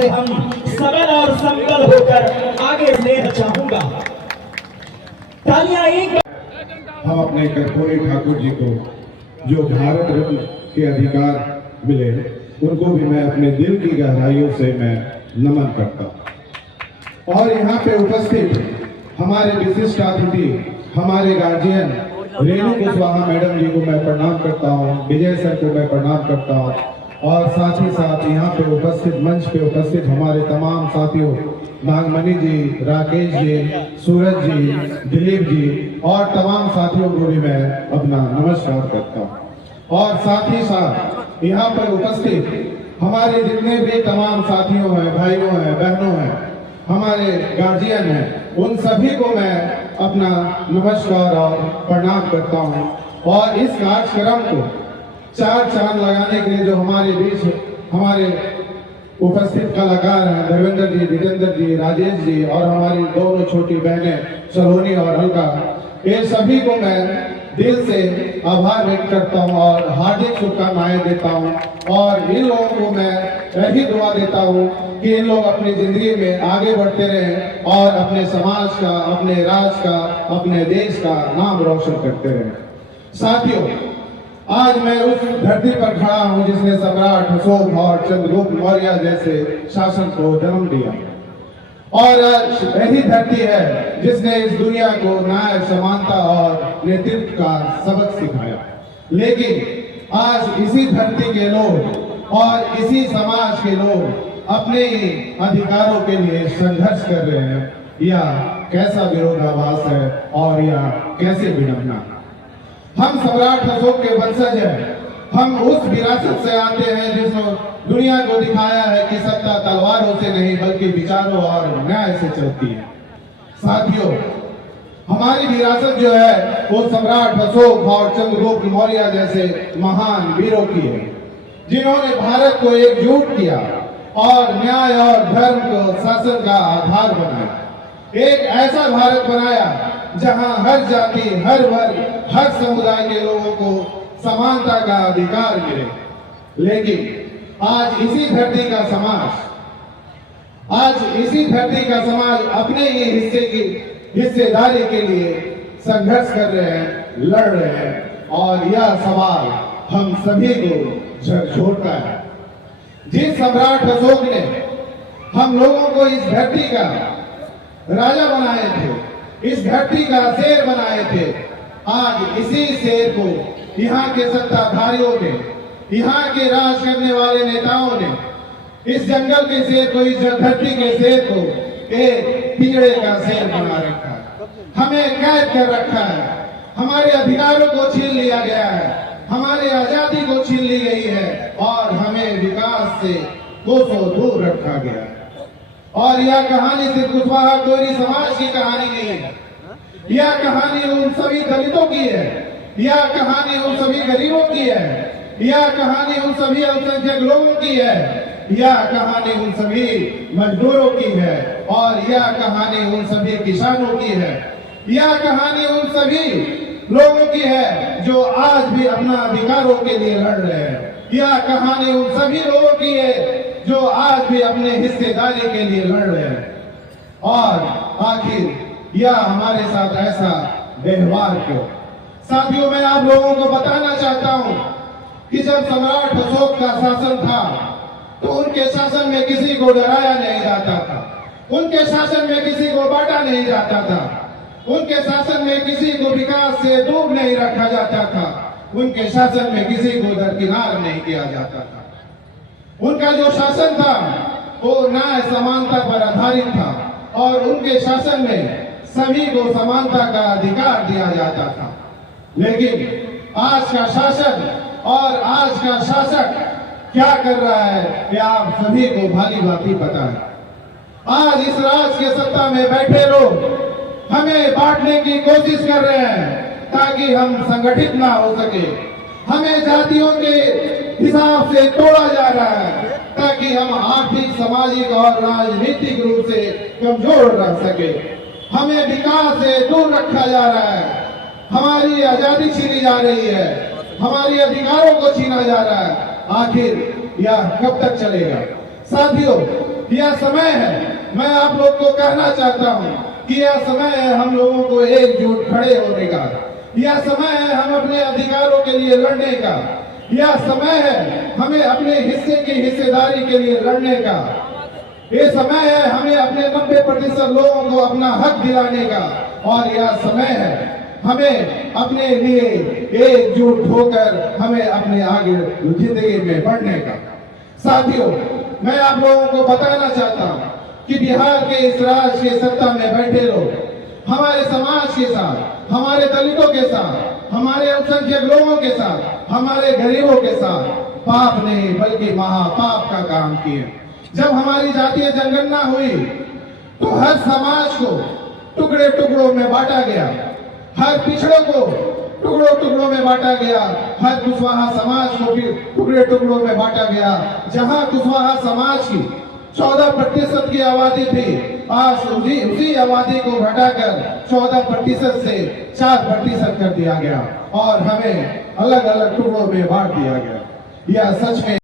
से हम सबल और संबल होकर आगे बढ़ना चाहूंगा। तालियां एक हम अपने कर्पूरी ठाकुर जी को जो भारत रत्न के अधिकार मिले उनको भी मैं अपने दिल की गहराइयों से मैं नमन करता हूँ। और यहाँ पे उपस्थित हमारे विशिष्ट अतिथि, हमारे गार्जियन रेणु कुशवाहा मैडम जी को मैं प्रणाम करता हूँ, विजय सर को मैं प्रणाम करता हूँ, और साथ ही साथ यहाँ पे उपस्थित मंच पे उपस्थित हमारे तमाम साथियों नागमणि जी, राकेश जी, सूरज जी, दिलीप जी और तमाम साथियों को भी मैं अपना नमस्कार करता हूँ। और साथ ही साथ यहाँ पर उपस्थित हमारे जितने भी तमाम साथियों हैं, भाइयों हैं, बहनों हैं, हमारे गार्जियन हैं, उन सभी को मैं अपना नमस्कार और प्रणाम करता हूँ। और इस कार्यक्रम को चार चांद लगाने के लिए जो हमारे बीच हमारे उपस्थित कलाकार हैं, धर्मेंद्र जी, जितेंद्र जी, राजेश जी और हमारी दोनों छोटी बहनें सलोनी और अलका, ये सभी को मैं दिल से आभार व्यक्त करता हूँ और हार्दिक शुभकामनाएं देता हूँ। और इन लोगों को मैं यही दुआ देता हूँ कि इन लोग अपनी जिंदगी में आगे बढ़ते रहें और अपने समाज का, अपने राज्य का, अपने देश का नाम रोशन करते रहें। साथियों, आज मैं उस धरती पर खड़ा हूँ जिसने सम्राट अशोक और चंद्रगुप्त मौर्य जैसे शासन को जन्म दिया, और यही धरती है जिसने इस दुनिया को न्याय, समानता और नेतृत्व का सबक सिखाया। लेकिन आज इसी धरती के लोग और इसी समाज के लोग अपने अधिकारों के लिए संघर्ष कर रहे हैं। यह कैसा विरोधाभास है और यह कैसे विडंबना। हम सम्राट अशोक के वंशज हैं। हम उस विरासत से आते हैं जिसने दुनिया को दिखाया है कि सत्ता तलवारों से नहीं बल्कि विचारों और न्याय से चलती है। साथियों, हमारी विरासत जो है वो सम्राट अशोक और चंद्रगुप्त मौर्य जैसे महान वीरों की है, जिन्होंने भारत को एकजुट किया और न्याय और धर्म को शासन का आधार बनाया। एक ऐसा भारत बनाया जहां हर जाति, हर वर्ग, हर समुदाय के लोगों को समानता का अधिकार मिले। लेकिन आज इसी धरती का समाज अपने ही हिस्से की हिस्सेदारी के लिए संघर्ष कर रहे हैं, लड़ रहे हैं। और यह सवाल हम सभी को झकझोरता है। जिस सम्राट अशोक ने हम लोगों को इस धरती का राजा बनाए थे, इस धरती का शेर बनाए थे, आज इसी शेर को यहाँ के सत्ताधारियों ने, यहाँ के राज करने वाले नेताओं ने इस जंगल के शेर को, इस धरती के शेर को एक पिंजड़े का शेर बना रखा है। हमें कैद कर रखा है, हमारे अधिकारों को छीन लिया गया है, हमारी आजादी को छीन ली गई है और हमें विकास से कोसों दूर रखा गया है। और यह कहानी सिर्फ कुशवाहा कोरी समाज की कहानी नहीं है, यह कहानी उन सभी दलितों की है, यह कहानी उन सभी गरीबों की है, यह कहानी उन सभी अल्पसंख्यक लोगों की है, यह कहानी उन सभी मजदूरों की है, और यह कहानी उन सभी किसानों की है, यह कहानी उन सभी लोगों की है जो आज भी अपना अधिकारों के लिए लड़ रहे हैं। यह कहानी उन सभी लोगों की है जो आज भी अपने हिस्सेदारी के लिए लड़ रहे हैं। और आखिर यह हमारे साथ ऐसा व्यवहार क्यों? साथियों, मैं आप लोगों को बताना चाहता हूं कि जब सम्राट अशोक का शासन था तो उनके शासन में किसी को डराया नहीं जाता था, उनके शासन में किसी को बांटा नहीं जाता था, उनके शासन में किसी को विकास से दूर नहीं रखा जाता था, उनके शासन में किसी को दरकिनार नहीं किया जाता था। उनका जो शासन था वो न्याय, समानता पर आधारित था और उनके शासन में सभी को समानता का अधिकार दिया जाता था। लेकिन आज का शासन और आज का शासक क्या कर रहा है ये आप सभी को भाली भांति पता है। आज इस राज के सत्ता में बैठे लोग हमें बांटने की कोशिश कर रहे हैं ताकि हम संगठित ना हो सके। हमें जातियों के हिसाब से तोड़ा जा रहा है ताकि हम आर्थिक, सामाजिक और राजनीतिक रूप से कमजोर रह सके। हमें विकास से दूर रखा जा रहा है, हमारी आजादी छीनी जा रही है, हमारी अधिकारों को छीना जा रहा है। आखिर यह कब तक चलेगा? साथियों, यह समय है, मैं आप लोग को कहना चाहता हूं कि यह समय है हम लोगों को एकजुट खड़े होने का। यह समय है हम अपने अधिकारों के लिए लड़ने का। यह समय है हमें अपने हिस्से की हिस्सेदारी के लिए लड़ने का। ये समय है हमें अपने 90% लोगों को अपना हक दिलाने का। और यह समय है हमें अपने लिए एकजुट होकर हमें अपने आगे जिंदगी में बढ़ने का। साथियों, मैं आप लोगों को बताना चाहता हूं कि बिहार के इस राज्य की सत्ता में बैठे लोग हमारे समाज के साथ, हमारे दलितों के साथ, हमारे अल्पसंख्यक लोगों के साथ, हमारे गरीबों के साथ पाप नहीं बल्कि महापाप का काम किए। जब हमारी जातीय जनगणना हुई तो हर समाज को टुकड़े टुकड़ों में बांटा गया, हर पिछड़ों को टुकड़ों टुकड़ों में बांटा गया, हर कुशवाहा समाज को भी टुकड़े टुकड़ों में बांटा गया। जहां कुशवाहा समाज की 14% की आबादी थी, आज उसी आबादी को घटाकर 14% से 4% कर दिया गया और हमें अलग अलग टुकड़ों में बांट दिया गया। यह सच में